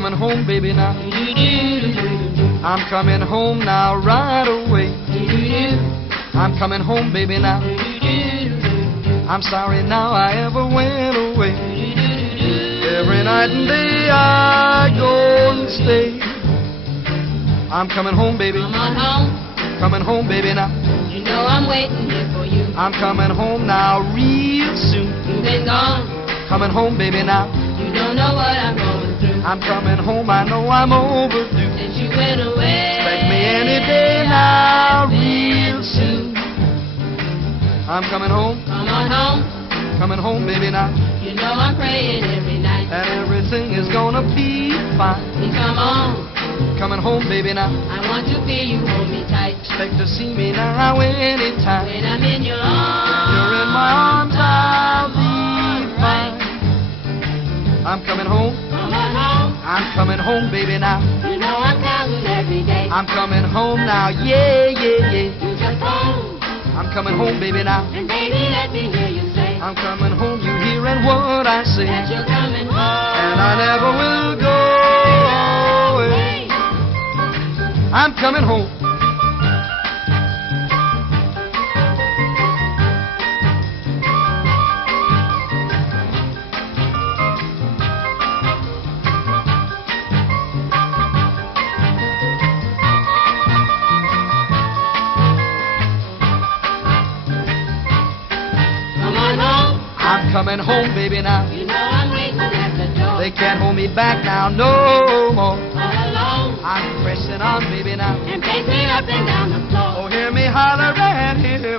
coming home, baby, now. I'm coming home now right away. I'm coming home, baby, now. I'm sorry now I ever went away. Every night and day I go and stay. I'm coming home, baby. Come on home. Coming home, baby, now. You know I'm waiting here for you. I'm coming home now real soon. You've been gone. Coming home, baby, now. You don't know what I'm going through. I'm coming home, I know I'm overdue. Since you went away. Expect me any day now real soon. I'm coming home. Come on home. Coming home, baby, now. You know I'm praying every night. And everything is gonna be fine. Please come on. Coming home, baby, now. I want to feel you hold me tight. Expect to see me now anytime. When I'm in your arms. You're in my arms, I'll be fine. I'm coming home. Come on home. I'm coming home, baby, now. You know I'm counting every day. I'm coming home now, yeah, yeah, yeah. You just home. I'm coming home, baby, now. And baby, let me hear you say. I'm coming home, you hearing what I say. That you're coming home. And I never will go away. I'm coming home. I'm coming home, baby, now. You know I'm waiting at the door. They can't hold me back now, no more. All alone. I'm pressing on, baby, now. And pacing up and down the floor. Oh, hear me holler and hear